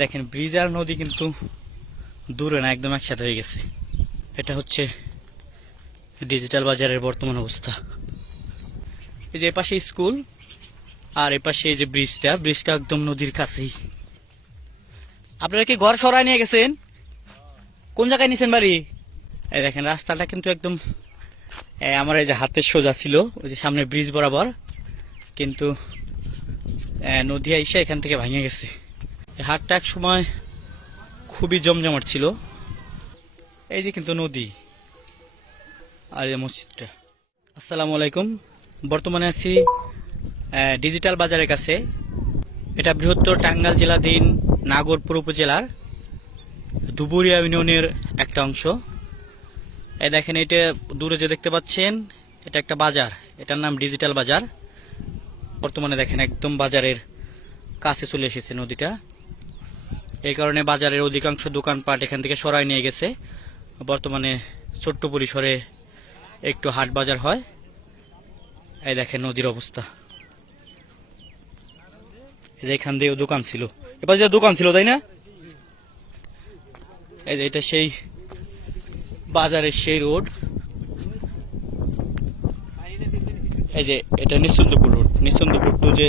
দেখেন ব্রিজ আর নদী কিন্তু দূরে না, একদম একসাথে হয়ে গেছে। এটা হচ্ছে ডিজিটাল বাজারের বর্তমান অবস্থা। এই যে এপাশে স্কুল আর এপাশে এই যে ব্রিজটা একদম নদীর কাছেই। আপনারা কি ঘর সরাই নিয়ে গেছেন? কোন জায়গায় নিছেন বাড়ি? এই দেখেন রাস্তাটা কিন্তু একদম আমার এই যে হাতের সোজা ছিল, ওই যে সামনে ব্রিজ বরাবর, কিন্তু নদী আইসা এখান থেকে ভেঙে গেছে। এই হাটটা এক সময় খুবই জমজমাট ছিল। এই যে কিন্তু নদী আর এই মসজিদটা। আসসালামু আলাইকুম, বর্তমানে আছি ডিজিটাল বাজারের কাছে। এটা বৃহত্তর টাঙ্গাইল জেলাধীন নাগরপুর উপজেলার দুবুরিয়া ইউনিয়নের একটা অংশ। এই দেখেন এটা দূরে যে দেখতে পাচ্ছেন, এটা একটা বাজার, এটার নাম ডিজিটাল বাজার। বর্তমানে দেখেন একদম বাজারের কাছে চলে এসেছে নদীটা। এই কারণে বাজারের অধিকাংশ দোকানপাট এখান থেকে সরাই নিয়ে গেছে। বর্তমানে ছোট্ট পরিসরে একটু হাট বাজার হয়। এই দেখেন নদীর অবস্থা। এখান দিয়েও দোকান ছিল, এবার যে দোকান ছিল তাই না? এই যে এটা সেই বাজারের সেই রোড। এই যে এটা নিশ্চন্দপুর রোড, নিশ্চন্দপুর টু যে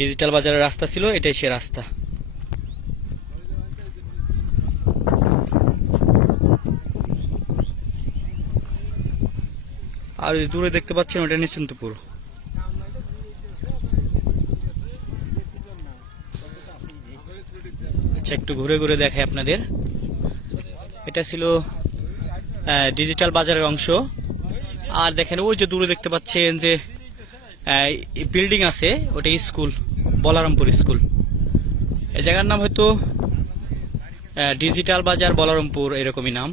ডিজিটাল বাজারের রাস্তা ছিল, এটাই সে রাস্তা। আর দূরে দেখতে পাচ্ছেন ওটা নিশ্চন্দপুর। আচ্ছা, একটু ঘুরে ঘুরে দেখাই আপনাদের। এটা ছিল ডিজিটাল বাজারের অংশ। আর দেখেন ওই যে দূরে দেখতে পাচ্ছেন যে বিল্ডিং আছে, ওটা স্কুল, বলারামপুর স্কুল। এই জায়গার নাম হয়তো ডিজিটাল বাজার বলারামপুর, এরকমই নাম।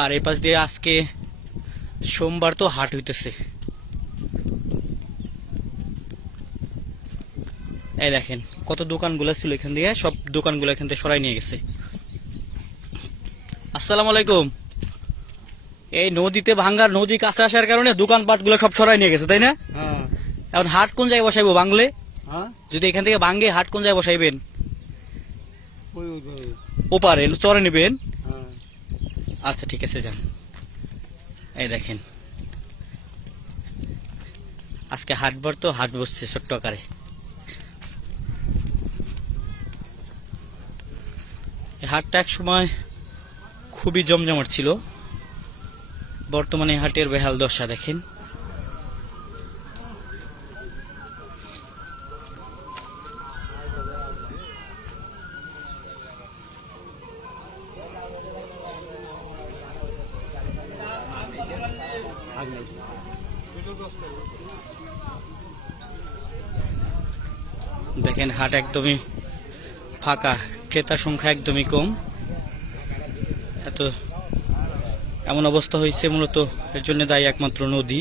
আর এই পাশ দিয়ে আজকে সোমবার তো হাট হইতেছে। এই দেখেন কত দোকানগুলো ছিল, এখান দিয়ে সব দোকানগুলো এখান থেকে সরাই নিয়ে গেছে। আসসালামু আলাইকুম। এই নদীতে ভাঙ্গার, নদী কাছে আসার কারণে দোকানপাট গুলো সব সরাই নিয়ে গেছে, তাই না? এখন হাট কোন জায়গায় বসাইবো বাংলে? যদি এখান থেকে ভাঙ্গে হাট কোন জায়গায় বসাইবেন? ওপারে চরে নেবেন? আচ্ছা ঠিক আছে, যান। এই দেখেন আজকে হাটবার তো হাট বসছে ছোট্ট আকারে। এই হাটটা এক সময় খুবই জমজমাট ছিল। বর্তমানে হাটের বেহাল দশা দেখেন। দেখেন হাট একদমই ফাঁকা, ক্রেতার সংখ্যা একদমই কম। এমন অবস্থা হয়েছে মূলত এর জন্য দায়ী একমাত্র নদী।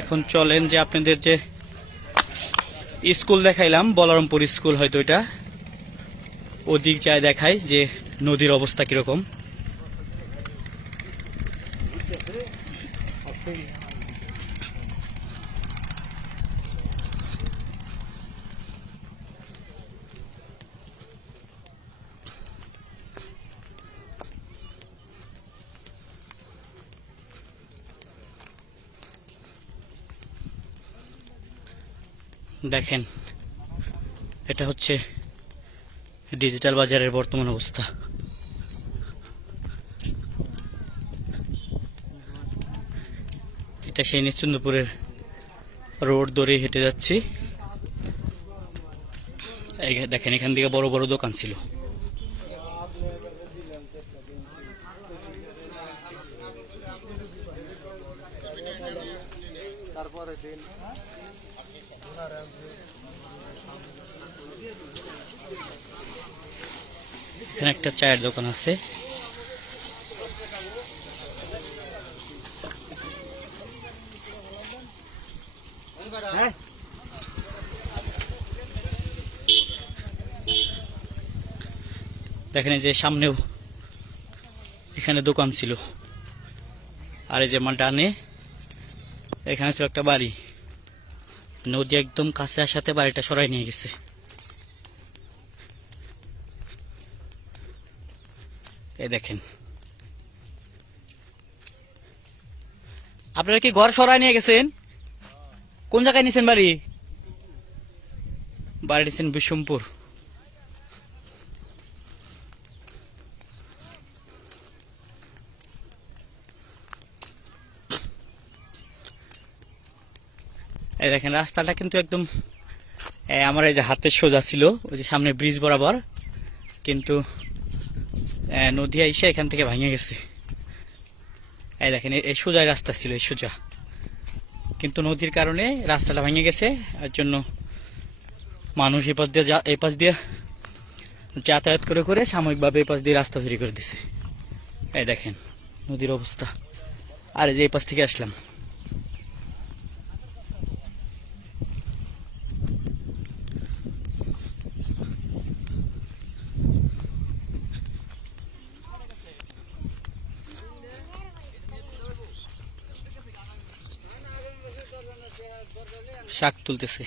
এখন চলেন যে আপনাদের যে স্কুল দেখাইলাম, বলারামপুর স্কুল, হয়তো এটা ওদিক যায় দেখাই যে নদীর অবস্থা কিরকম। দেখেন এটা হচ্ছে ডিজিটাল বাজারের বর্তমান অবস্থা। এটা সেই নিশ্চন্দপুরের রোড ধরে হেঁটে যাচ্ছি। দেখেন এখান থেকে বড় বড় দোকান ছিল। এখানে একটা চায়ের দোকান আছে। দেখেন এই যে সামনেও এখানে দোকান ছিল। আর এই যে আমার ডানে এখানে ছিল একটা বাড়ি, নদী একদম কাছে আসাতে বাড়িটা সরাই নিয়ে গেছে। এই দেখেন, আপনারা কি ঘর সরাই নিয়ে গেছেন? কোন জায়গায় নিয়েছেন বাড়ি? বাড়ি নিয়েছেন বিশমপুর। এই দেখেন রাস্তাটা কিন্তু একদম আমার এই যে হাতের সোজা ছিল, ওই যে সামনে ব্রিজ বরাবর, কিন্তু নদী এসে এখান থেকে ভেঙে গেছে। এই দেখেন এই সোজা রাস্তা ছিল, এই সোজা, কিন্তু নদীর কারণে রাস্তাটা ভেঙে গেছে। এর জন্য মানুষ এই পাশ দিয়ে যাতায়াত করে করে সাময়িকভাবে এই পাশ দিয়ে রাস্তা তৈরি করে দিছে। এই দেখেন নদীর অবস্থা। আর এই যে এই পাশ থেকে আসলাম, শাক তুলতেছে।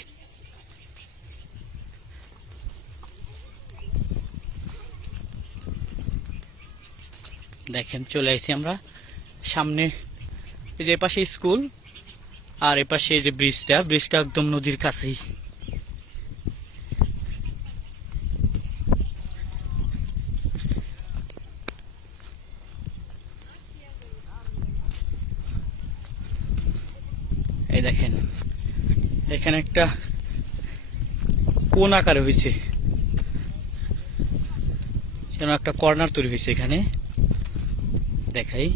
দেখেন চলে আসছি আমরা সামনে, এই যে পাশে স্কুল আর এপাশে এই যে ব্রিজটা একদম নদীর কাছেই। এই দেখেন এখানে একটা কোন আকারে হয়েছে, যেন একটা কর্নার তৈরি হয়েছে এখানে। দেখাই,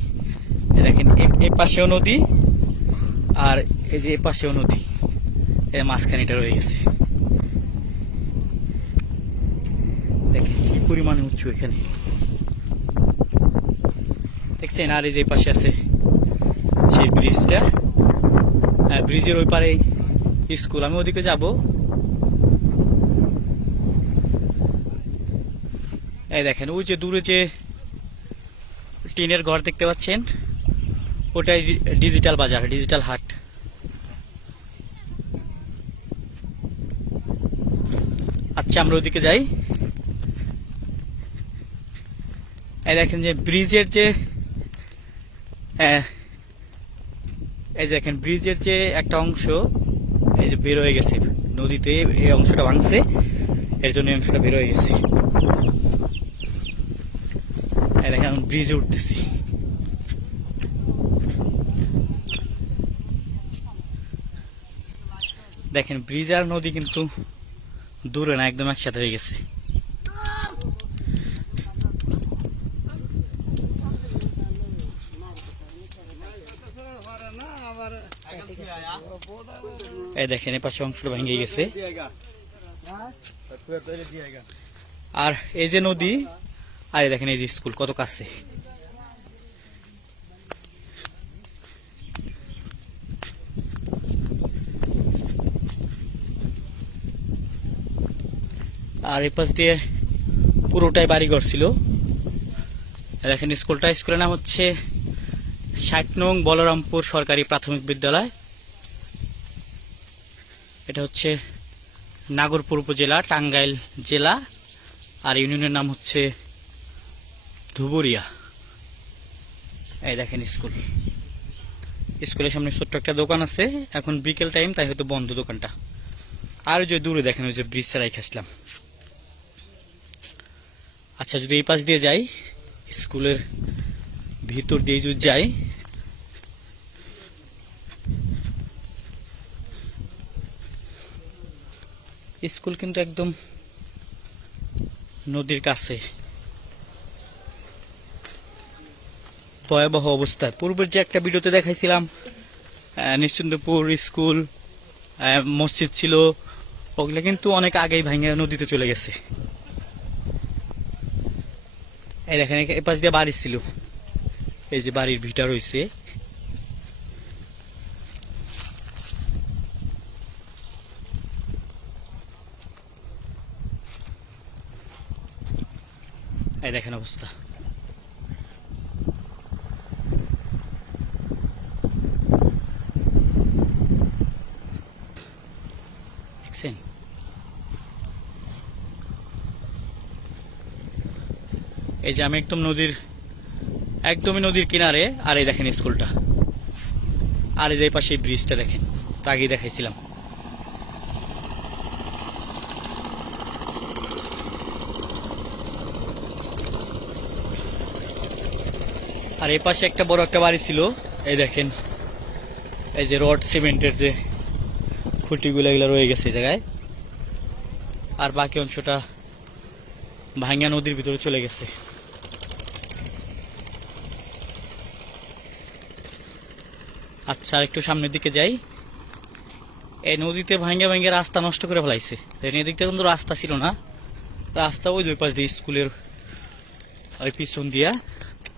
দেখেন এ পাশেও নদী আর এই যে এ পাশেও নদী, এর মাঝখানেটা রয়ে গেছে। দেখেন কি পরিমাণে উঁচু এখানে, দেখছেন। আর এই যে পাশে আছে সেই ব্রিজটা, ব্রিজের ওই পারে স্কুল। আমি ওদিকে যাব। এই দেখেন ওই যে দূরে যে টিনের ঘর দেখতে পাচ্ছেন, ওটাই ডিজিটাল বাজার, ডিজিটাল হাট। আচ্ছা আমরা ওদিকে যাই। এই দেখেন যে ব্রিজের যে এই দেখেন ব্রিজের যে একটা অংশ এই যে বের হয়ে গেছে নদীতে, এই অংশটা ভাঙছে, এর জন্য এই অংশটা বের হয়ে গেছে। এই দেখেন আমি ব্রিজে উঠতেছি। দেখেন ব্রিজ আর নদী কিন্তু দূরে না, একদম একসাথে হয়ে গেছে। এই দেখেন এই পাশে অংশটা ভেঙে গেছে। আর এই যে নদী, আর দেখেন এই যে স্কুল কত কাছে। আর এই পাশ দিয়ে পুরোটাই বাড়িঘর ছিল। দেখেন স্কুলের নাম হচ্ছে ৬০ নং বলরামপুর সরকারি প্রাথমিক বিদ্যালয়। এটা হচ্ছে নাগরপুর উপজেলা, টাঙ্গাইল জেলা। আর ইউনিয়নের নাম হচ্ছে ধুবুরিয়া। এই দেখেন স্কুলের সামনে ছোট্ট একটা দোকান আছে, এখন বিকেল টাইম তাই হয়তো বন্ধ দোকানটা। আর ওই যে দূরে দেখেন ওই যে ব্রিজ চালাই খাসলাম। আচ্ছা যদি এই পাশ দিয়ে যাই, স্কুলের ভিতর দিয়ে যদি যাই, স্কুল কিন্তু একদম নদীর কাছে, ভয়াবহ অবস্থায়। পূর্বের যে একটা ভিডিওতে দেখাইছিলাম নিশ্চিন্তপুর স্কুল মসজিদ ছিল, ওগুলো কিন্তু অনেক আগেই ভাঙে নদীতে চলে গেছে। এই দেখেন এপাশ দিয়ে বাড়ি ছিল, এই যে বাড়ির ভিটা রয়েছে। এই দেখেন অবস্থা। দেখছেন? এই যে আমি একদমই নদীর কিনারে, আর এই দেখেন স্কুলটা, আর এই যে পাশে ব্রিজটা দেখেন, তো আগেই দেখাইছিলাম। আর এই পাশে একটা বড় একটা বাড়ি ছিল, এই দেখেন এই যে রড সিমেন্টের যে খুঁটিগুলো এগুলো রয়ে গেছে এই জায়গায়, আর বাকি অংশটা ভাঙ্গা নদীর ভিতরে চলে গেছে। আচ্ছা, আর একটু সামনের দিকে যাই। এই নদীতে ভাঙ্গা ভাঙ্গা রাস্তা নষ্ট করে ফেলাইছে। এদিক থেকে কিন্তু রাস্তা ছিল না, রাস্তা ওই দুই পাশ দিয়ে স্কুলের ওই পিছন দিয়া।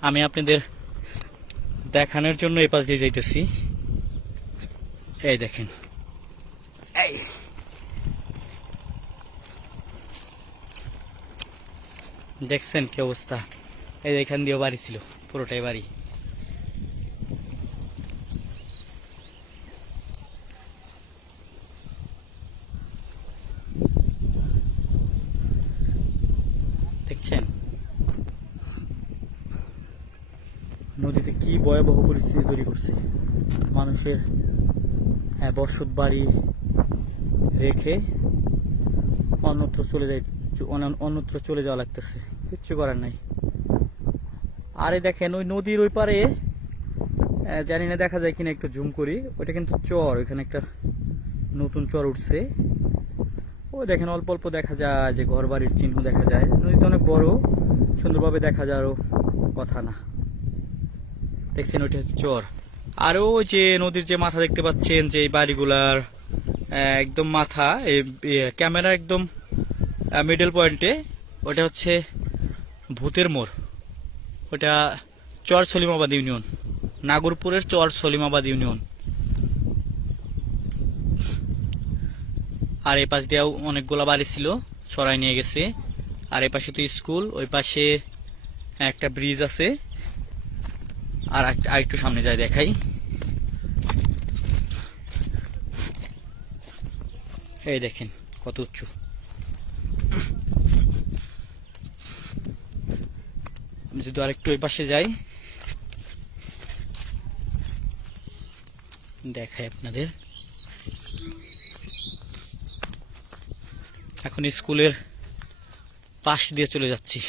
আমি আপনাদের দেখানোর জন্য এই পাশ দিয়ে যাইতেছি। এই দেখেন, এই দেখছেন কি অবস্থা? এই এখান দিয়েও বাড়ি ছিল, পুরোটাই বাড়ি। দেখছেন নদীতে কি ভয়াবহ পরিস্থিতি তৈরি করছে। মানুষের বসত বাড়ি রেখে অন্যত্র চলে যাওয়া লাগতেছে, কিচ্ছু করার নাই। আরে দেখেন ওই নদীর ওই পারে, জানি না দেখা যায় কিনা, একটু জুম করি, ওইটা কিন্তু চর, ওইখানে একটা নতুন চর উঠছে। ওই দেখেন অল্প অল্প দেখা যায় যে ঘর বাড়ির চিহ্ন দেখা যায়। নদীটা অনেক বড়, সুন্দরভাবে দেখা যাওয়ারও কথা না। দেখছেন ওইটা হচ্ছে চর। আরও যে নদীর যে মাথা দেখতে পাচ্ছেন, যে এই বাড়িগুলার একদম মাথা, এই ক্যামেরা একদম মিডল পয়েন্টে, ওটা হচ্ছে ভূতের মোড়। ওটা চর সলিমাবাদ ইউনিয়ন, নাগরপুরের চর সলিমাবাদ ইউনিয়ন। আর এই পাশ দিয়েও অনেকগুলো বাড়ি ছিল, সরাই নিয়ে গেছে। আর এই পাশে তো স্কুল, ওই পাশে একটা ব্রিজ আছে। আর একটু সামনে যাই দেখাই, এই দেখেন কত উঁচু। যদি আরেকটু ওই পাশে যাই দেখাই আপনাদের। এখন স্কুলের পাশ দিয়ে চলে যাচ্ছি।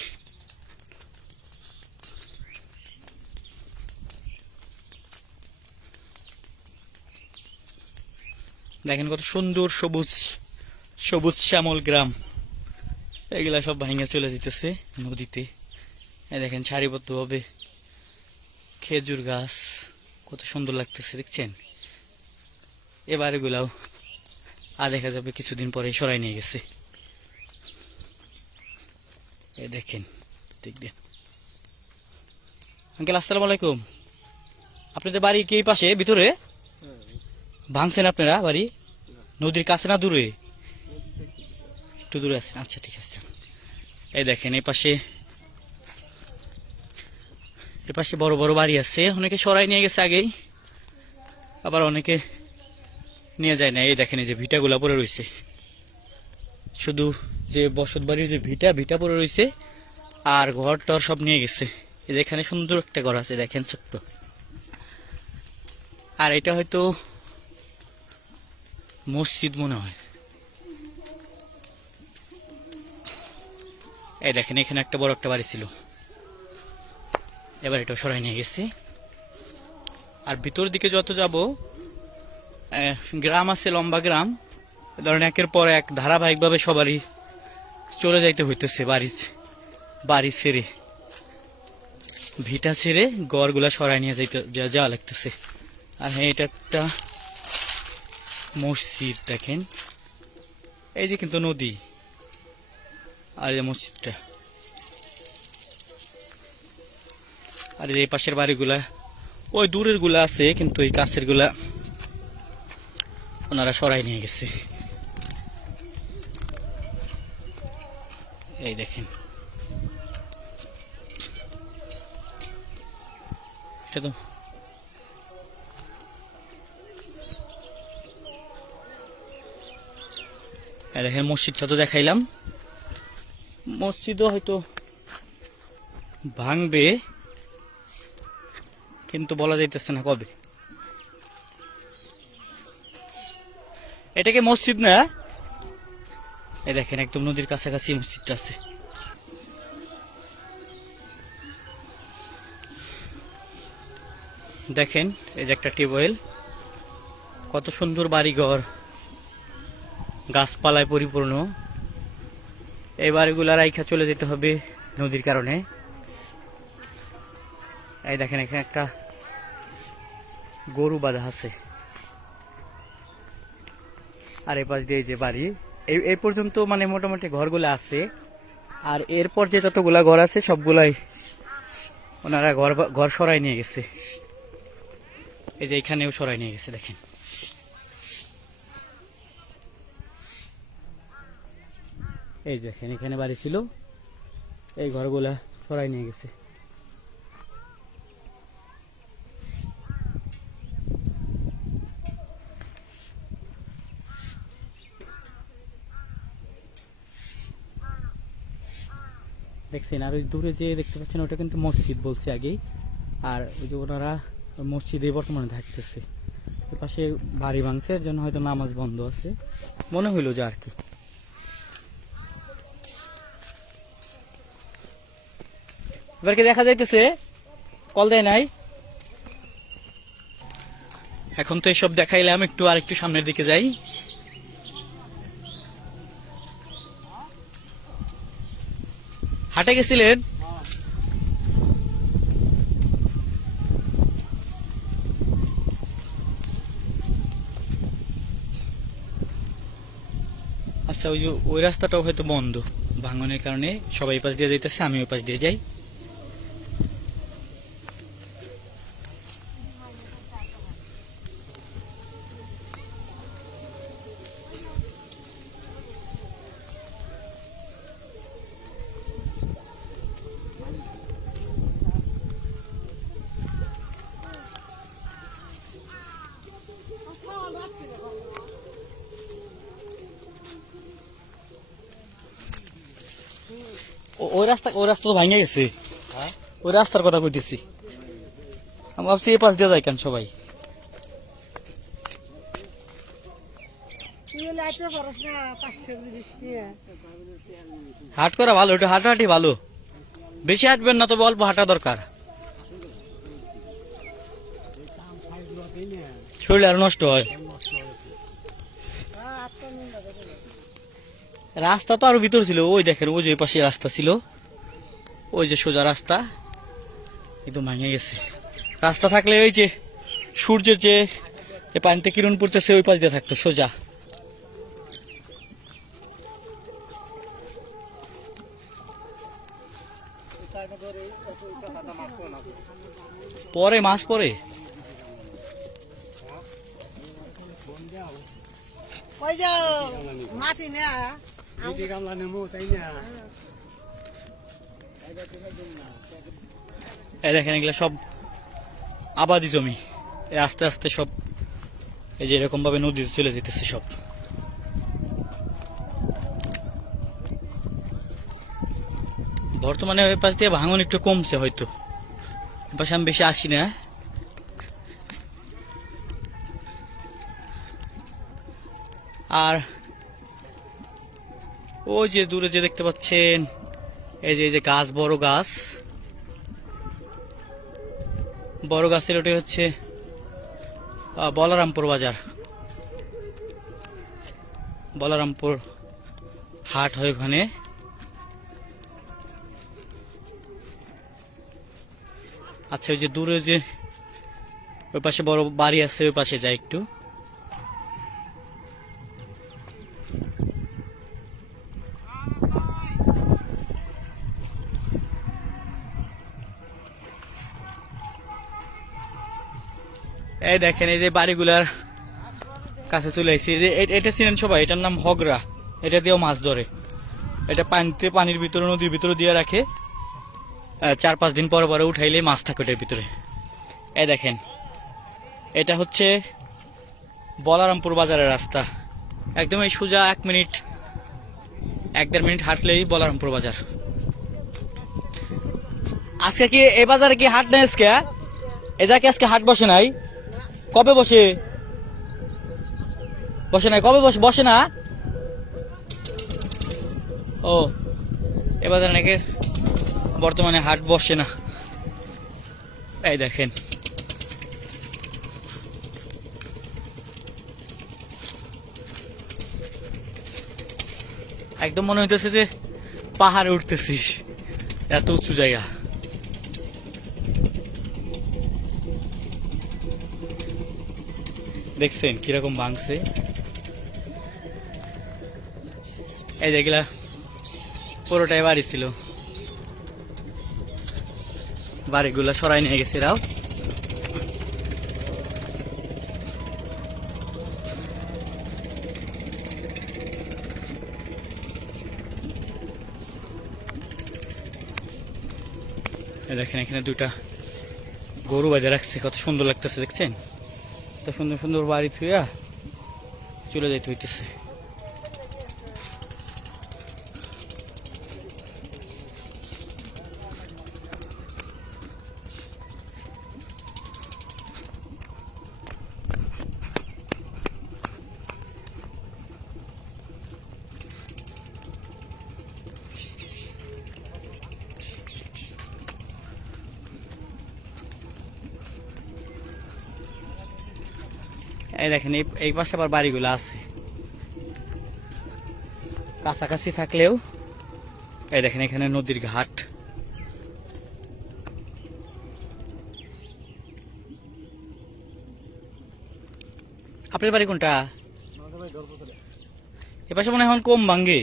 দেখেন কত সুন্দর সবুজ সবুজ শ্যামল গ্রাম, এগুলা সব ভাঙা চলে যেতেছে নদীতে। দেখেন সারিবদ্ধভাবে খেজুর গাছ, কত সুন্দর লাগতেছে, দেখছেন? এবার এগুলাও আর দেখা যাবে কিছুদিন পরে সরাই নিয়ে গেছে। এই দেখেন, দেখবেন। আঙ্কেল আসসালামু আলাইকুম, আপনাদের বাড়ি কি এই পাশে ভিতরে? ভাঙছেন আপনারা বাড়ি? নদীর কাছে না দূরে? একটু দূরে আছেন, আচ্ছা ঠিক আছে। এই দেখেন এই পাশে বড় বড় বাড়ি আছে, অনেকে সরাই নিয়ে গেছে আগেই, আবার অনেকে নিয়ে যায় না। এই দেখেন এই যে ভিটাগুলা পড়ে রয়েছে, শুধু যে বসত বাড়ির যে ভিটা পড়ে রয়েছে, আর ঘর টর সব নিয়ে গেছে। এই যে এখানে সুন্দর একটা ঘর আছে দেখেন, ছোট্ট। আর এটা হয়তো মসজিদ মনে হয়। এই দেখেন এখানে একটা বড় একটা বাড়ি ছিল, এবার এটা সরাই নিয়ে গেছে। আর ভিতর দিকে যত যাব, গ্রাম আছে, লম্বা গ্রাম, ধরেন একের পর এক ধারাবাহিকভাবে সবারই চলে যাইতে হইতেছে বাড়ি ছেড়ে, ভিটা ছেড়ে গড়গুলা সরাই নিয়ে যাওয়া লাগতেছে। আর হ্যাঁ, এটা একটা মসজিদ দেখেন, এই যে কিন্তু নদী, আর এই মসজিদটা, আর এই পাশের বাড়িগুলা ওই দূরের গুলা আছে, কিন্তু এই কাছের গুলা ওনারা সরাই নিয়ে গেছে। এই দেখেন, এটা তো দেখেন মসজিদটা তো দেখাইলাম, মসজিদও হয়তো ভাঙবে কিন্তু বলা যাইতেছে না কবে। এটাকে মসজিদ না, এই দেখেন একদম নদীর কাছাকাছি মসজিদটা আছে। দেখেন এই যে একটা টিউবওয়েল, কত সুন্দর বাড়িঘর, গাছপালায় পরিপূর্ণ। এই বাড়িগুলা রাইখা চলে যেতে হবে নদীর কারণে। এই দেখেন এখানে একটা গরু বাঁধা আছে, আর এই পাশ দিয়ে যে বাড়ি, এই পর্যন্ত মানে মোটামুটি ঘরগুলো আছে। আর এরপর যে যতগুলা ঘর আছে সবগুলাই ওনারা ঘর সরাই নিয়ে গেছে। এই যে এখানেও সরাই নিয়ে গেছে দেখেন। এই যে এখানে বাড়ি ছিল, এই ঘরগুলা সরাই নিয়ে গেছে। দেখছেন, আর ওই দূরে যে দেখতে পাচ্ছেন ওটা কিন্তু মসজিদ বলছে আগেই। আর ওই যে ওনারা মসজিদে বর্তমানে থাকতেছে। পাশে বাড়ি ভাঙছে, এর জন্য হয়তো নামাজ বন্ধ আছে মনে হইলো যে আর কি। এবার কি দেখা যাইতেছে, কল দেয় নাই। এখন তো এসব দেখাইলাম, একটু আর একটু সামনের দিকে যাই। হাটে গেছিলেন? আচ্ছা, ওই যে ওই রাস্তাটাও হয়তো বন্ধ ভাঙনের কারণে, সবাই পাশ দিয়ে যাইতেছে, আমি ওই পাশ দিয়ে যাই। ওই রাস্তা তো ভাঙে গেছে। ওই রাস্তার কথা কইতেছি, আমি ভাবছি এই পাশ দিয়ে যাই কেন সবাই। হাট করা ভালো, একটু হাঁটাহাঁটি ভালো, বেশি হাঁটবেন না, তবে অল্প হাঁটা দরকার, শরীর আরো নষ্ট হয়। রাস্তা তো আরো ভিতর ছিল, ওই দেখেন ওই যে পাশে রাস্তা ছিল, ওই যে সোজা রাস্তা একদম ভাঙে গেছে। রাস্তা থাকলে ওই যে সূর্যের যে পানিতে কিরণ পড়তেছে ওই পাশ দিয়ে থাকতো সোজা। পরে মাছ পরে মাটি না দেখেন এগুলা সব আবাদি জমি, আস্তে আস্তে সব এই যে এরকম ভাবে নদীতে চলে যেতেছে সব। বর্তমানে ওই পাশ দিয়ে ভাঙন একটু কমছে হয়তো, পাশে আমি বেশি আসি না। আর ওই যে দূরে যে দেখতে পাচ্ছেন এই যে গাছ, বড় গাছ, বড় গাছের ওটাই হচ্ছে বলরামপুর বাজার, বলরামপুর হাট হয় ওখানে। আচ্ছা, ওই যে দূরে যে ওই পাশে বড় বাড়ি আছে, ওই পাশে যাই একটু। এই দেখেন এই যে বাড়িগুলার কাছে চলে আসছি। এটা চিনেন সবাই, এটার নাম হগরা, এটা দিয়েও মাছ ধরে। এটা পানির ভিতরে, নদীর ভিতরে দিয়ে রাখে, 4-5 দিন পরে পরে উঠাইলে মাছ থাকে ওটার ভিতরে। এই দেখেন এটা হচ্ছে বলরামপুর বাজারের রাস্তা, একদম এই সোজা 1 মিনিট 1-1.5 মিনিট হাঁটলেই বলরামপুর বাজার। আজকে কি এই বাজারে কি হাট নেই? আজকে এ জায়গায় আজকে হাট বসে নাই? কবে বসে? বসে নাই? কবে বসে? বসে না? ও, এ বাজারে নাকি বর্তমানে হাট বসে না। এই দেখেন, একদম মনে হইতেছে যে পাহাড়ে উঠতেছি, এত উঁচু জায়গা। দেখছেন কিরকম ভাঙছে? এই যেগুলা পুরোটাই বাড়ি ছিল, বাড়িগুলা সরাই নিয়ে গেছে রাও। দেখেন এখানে দুটা গরু বাজে রাখছে, কত সুন্দর লাগতেছে দেখছেন? কত সুন্দর সুন্দর বাড়ি থুয়া চলে যাইতে হইতেছে। এই দেখেন এই পাশে আবার বাড়িগুলো আছে কাছাকাছি থাকলেও। এই দেখেন এখানে নদীর ঘাট। আপনার বাড়ি কোনটা? এ পাশে মনে হয় এখন কম ভাঙ্গে।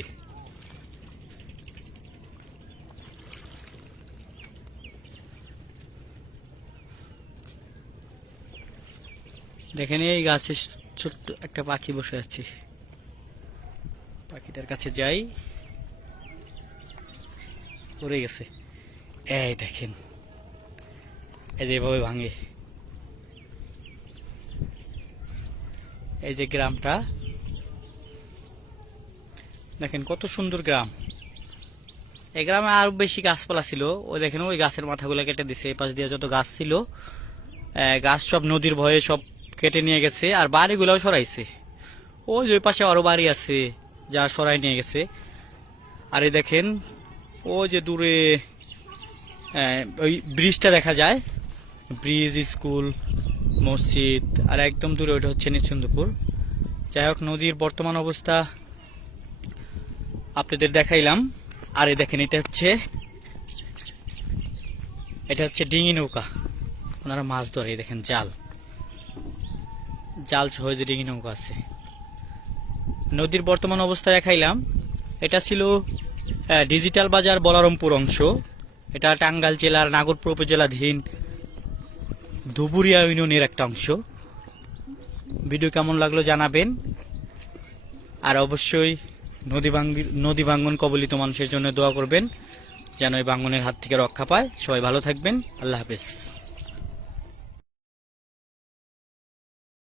দেখেন এই গাছে ছোট্ট একটা পাখি বসে আছে, পাখিটার কাছে যাই, পড়ে গেছে। এই দেখেন এই যে এভাবে ভাঙে। এই যে গ্রামটা দেখেন কত সুন্দর গ্রাম। এই গ্রামে আরো বেশি গাছপালা ছিল, ওই দেখেন ওই গাছের মাথাগুলো কেটে দিছে। এই পাশ দিয়ে যত গাছ ছিল গাছ সব নদীর ভয়ে সব কেটে নিয়ে গেছে, আর বাড়িগুলোও সরাইছে। ওই ওই পাশে আরো বাড়ি আছে যা সরাই নিয়ে গেছে। আর এই দেখেন ও যে দূরে ওই ব্রিজটা দেখা যায়, ব্রিজ, স্কুল, মসজিদ, আর একদম দূরে ওটা হচ্ছে নিশ্চিন্দপুর। যাই হোক, নদীর বর্তমান অবস্থা আপনাদের দেখাইলাম। আর এই দেখেন এটা হচ্ছে ডিঙি নৌকা, ওনারা মাছ ধরে। এই দেখেন জাল সহ যে ডিঙি নৌকা আছে। নদীর বর্তমান অবস্থা দেখাইলাম। এটা ছিল ডিজিটাল বাজার বলরামপুর অংশ। এটা টাঙ্গাইল জেলার নাগরপুর উপজেলাধীন ধুবুরিয়া ইউনিয়নের একটা অংশ। ভিডিও কেমন লাগলো জানাবেন, আর অবশ্যই নদী ভাঙ্গন কবলিত মানুষের জন্য দোয়া করবেন যেন এই ভাঙ্গনের হাত থেকে রক্ষা পায়। সবাই ভালো থাকবেন, আল্লাহ হাফেজ।